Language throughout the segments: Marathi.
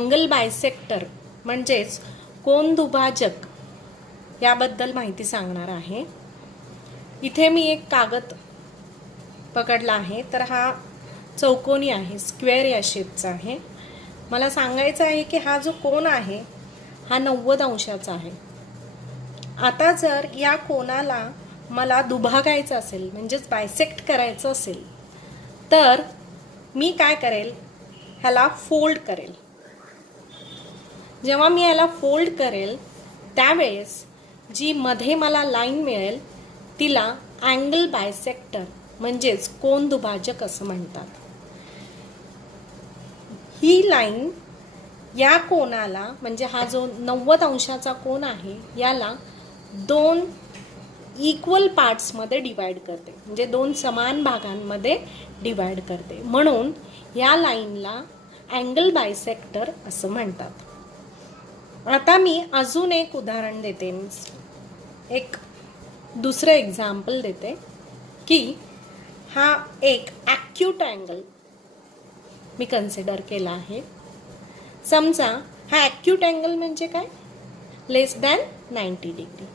अँगल बायसेक्टर म्हणजेच कोन दुभाजक याबद्दल माहिती सांगणार आहे. इथे मी एक कागद पकडला आहे. तर हा चौकोनी आहे, स्क्वेअर या शेपचा आहे. मला सांगायचं आहे की हा जो कोन आहे हा 90 अंशाचा आहे. आता जर या कोनाला मला दुभागायचं असेल म्हणजेच बायसेक्ट करायचं असेल तर मी काय करेल, ह्याला फोल्ड करेल. जेव्हा मी ह्याला फोल्ड करेल त्यावेळेस जी मध्ये मला लाईन मिळेल तिला अँगल बायसेक्टर म्हणजेच कोन दुभाजक असं म्हणतात. ही लाईन या कोनाला म्हणजे हा जो 90 अंशाचा कोन आहे याला 2 इक्वल पार्ट्समध्ये डिवाइड करते, म्हणजे 2 समान भागांमध्ये डिवाइड करते. म्हणून या लाईनला अँगल बायसेक्टर असं म्हणतात. आता मी अजून एक उदाहरण देते, एक दुसरं एक्झाम्पल देते की हा एक ॲक्यूट अँगल मी कन्सिडर केला आहे. समजा हा ॲक्यूट अँगल म्हणजे काय, लेस दॅन 90 डिग्री.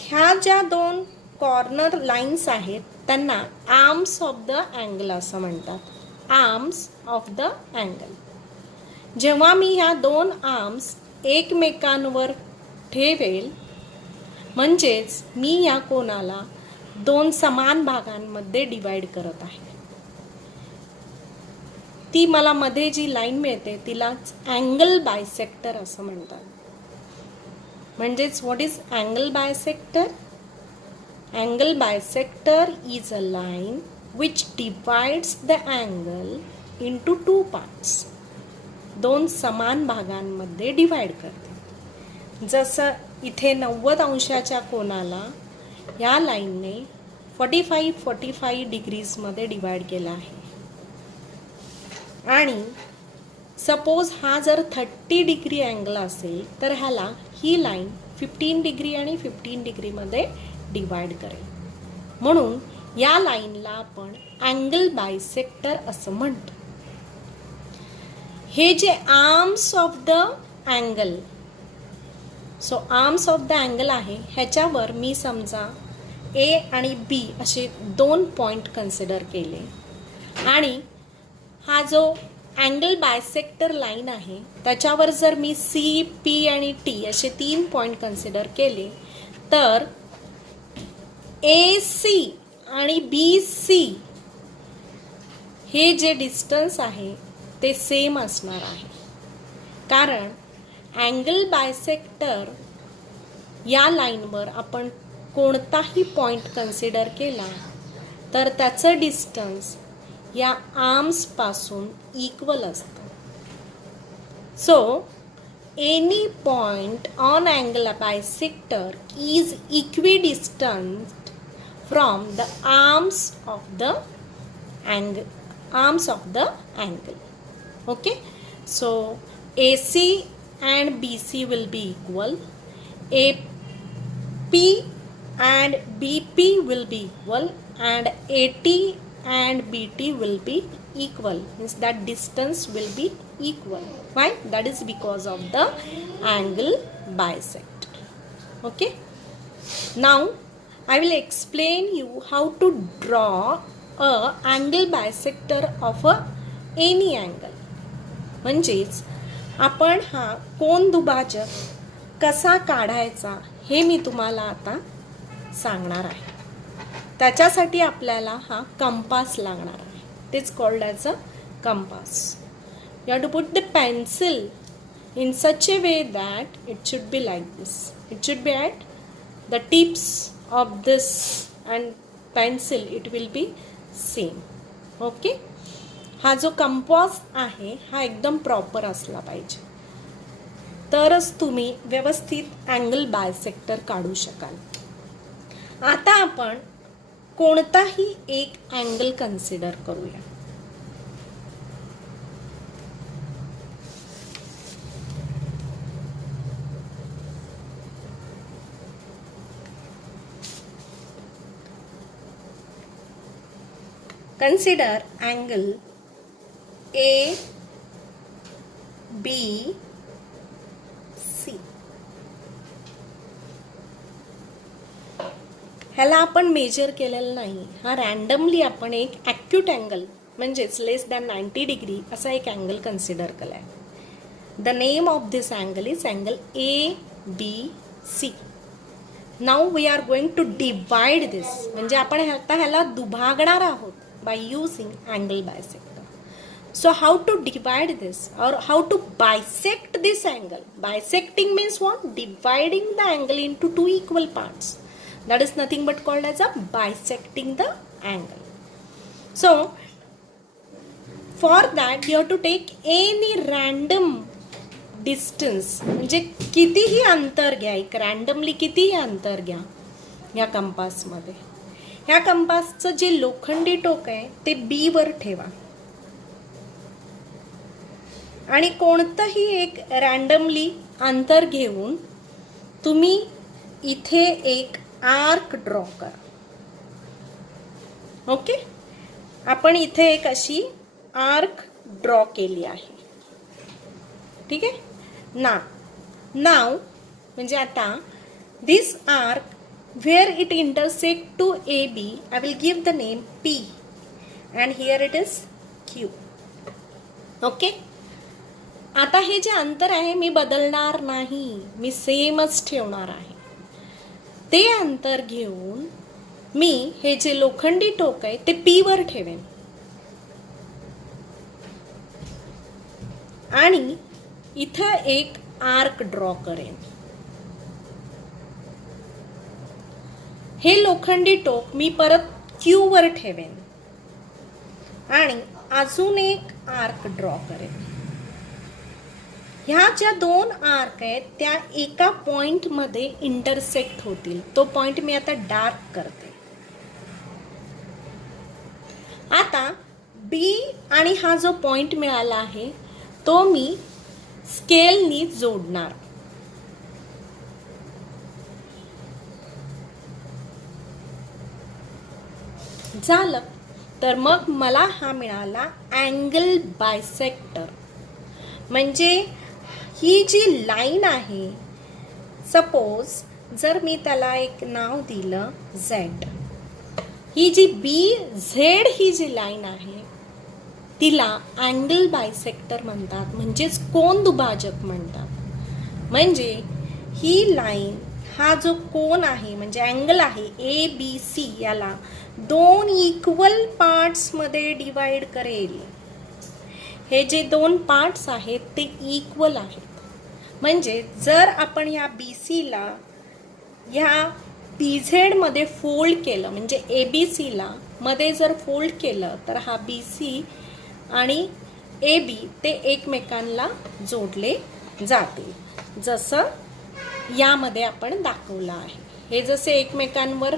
ह्या ज्या 2 कॉर्नर लाईन्स आहेत त्यांना आर्म्स ऑफ द अँगल असं म्हणतात. Arms of the angle. जेव्हा मी ह्या 2 आर्म्स एकमेकांवर ठेवेल म्हणजेच मी या कोनाला 2 समान भागांमध्ये डिवाइड करत आहे. ती मला मध्ये जी लाईन मिळते तिलाच अँगल बायसेक्टर असं म्हणतात. म्हणजेच what is angle bisector? Angle bisector is a line which divides the angle into 2 parts. 2 समान भागांमध्ये डिवाइड करते. जसं इथे 90 अंशाच्या कोनाला या लाईनने 45 डिग्रीजमध्ये डिवाइड केला आहे. आणि सपोज हा जर 30 डिग्री अँगल असेल तर ह्याला ही लाईन 15 डिग्री आणि 15 डिग्रीमध्ये डिवाइड करेल. म्हणून या लाईनला आपण अँगल बायसेक्टर असं म्हणतो. हे जे arms of the angle, so arms of the angle आहे ह्याच्यावर मी समजा ए आणि बी असे 2 पॉईंट कन्सिडर केले आणि हा जो अँगल बायसेक्टर लाईन आहे त्याच्यावर जर मी सी, पी आणि टी असे 3 पॉईंट कन्सिडर केले तर ए सी आणि बी सी हे जे डिस्टन्स आहे ते सेम असणार आहे. कारण अँगल बायसेक्टर या लाईनवर आपण कोणताही पॉईंट कन्सिडर केला तर त्याचं डिस्टन्स या आर्म्सपासून इक्वल असतं. So any point on angle bisector is equidistant from the arms of the angle. Okay, so AC and BC will be equal, AP and BP will be equal, and AT and BT will be equal. Means that distance will be equal. Why? That is because of the angle bisector. Okay. Now I will explain you how to draw a angle bisector of any angle. म्हणजेच आपण हा कोन दुभाजक कसा काढायचा हे मी तुम्हाला आता सांगणार आहे. त्याच्यासाठी आपल्याला हा कंपास लागणार आहे. It's called as a compass. You have to put the pencil in such a way that it should be like this. It should be at the tips of this and pencil it will be same. Okay. हा जो कंपास आहे हा एकदम प्रॉपर असला पाहिजे तरच तुम्ही व्यवस्थित अँगल बायसेक्टर काढू शकाल. आता आपण कोणताही एक अँगल कन्सिडर करूया. Consider angle ABCD. B C. ह्याला आपण मेजर केलेलं नाही, हा रॅन्डमली आपण एक ॲक्यूट अँगल म्हणजेच लेस दॅन 90 डिग्री असा एक अँगल कन्सिडर केला आहे. The name of this angle is angle ABC. Now we are going to divide this, म्हणजे आपण आता ह्याला दुभागणार आहोत by using angle bisector. So how to divide this or how to bisect this angle? Bisecting means what? Dividing the angle into two equal parts. That is nothing but called as a bisecting the angle. So for that you have to take any random distance, म्हणजे कितीही अंतर घ्या, एक रॅन्डमली कितीही अंतर घ्या या कंपासमध्ये. ह्या कंपासचं जे लोखंडी टोक आहे ते बी वर ठेवा आणि कोणतंही एक रॅन्डमली अंतर घेऊन तुम्ही इथे एक आर्क ड्रॉ करा. ओके, आपण इथे एक अशी आर्क ड्रॉ केली आहे. ठीक आहे. नाव म्हणजे आता this arc where it intersect to AB, I will give the name P and here it is Q. Okay, आता हे जे अंतर आहे मी बदलणार नाही, मी सेमच ठेवणार आहे. ते अंतर घेऊन मी हे जे लोखंडी टोक आहे ते P वर ठेवेन आणि इथं एक आर्क ड्रॉ करेन. हे लोखंडी टोक मी परत Q वर ठेवेन आणि अजून एक आर्क ड्रॉ करेन. ह्या ज्या दोन आर्क आहेत त्या एका पॉइंट मध्ये इंटरसेक्ट होतील. तो पॉइंट मी आता डार्क करते. आता बी आणि हा जो पॉइंट मिळाला आहे तो मी स्केलनी जोडणार. झालं तर मग मला हा मिळाला अँगल बायसेक्टर. म्हणजे ही जी लाईन आहे, सपोज जर मी त्याला एक नाव दिलं Z, ही जी BZ ही जी लाईन आहे तिला अँगल बायसेक्टर म्हणतात, म्हणजेच कोन दुभाजक म्हणतात. म्हणजे ही लाईन हा जो कोन आहे म्हणजे अँगल आहे ABC याला दोन इक्वल पार्ट्समध्ये डिवाइड करेल. हे जे दोन पार्ट्स आहेत ते इक्वल आहेत. म्हणजे जर आपण या BC ला ह्या BZ मध्ये फोल्ड केलं, म्हणजे ABC ला मध्ये जर फोल्ड केलं तर हा BC आणि AB ते एकमेकांना जोडले जातील, जसं यामध्ये आपण दाखवलं आहे. हे जसे एकमेकांवर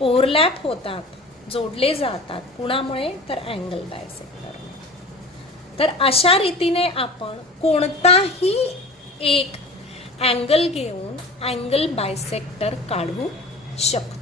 ओव्हरलॅप होतात, जोडले जातात, कुणामुळे तर अँगल बायसेक्टर. तर अशा रीतीने आपण कोणताही एक अँगल घेऊन अँगल बायसेक्टर काढू शकतो.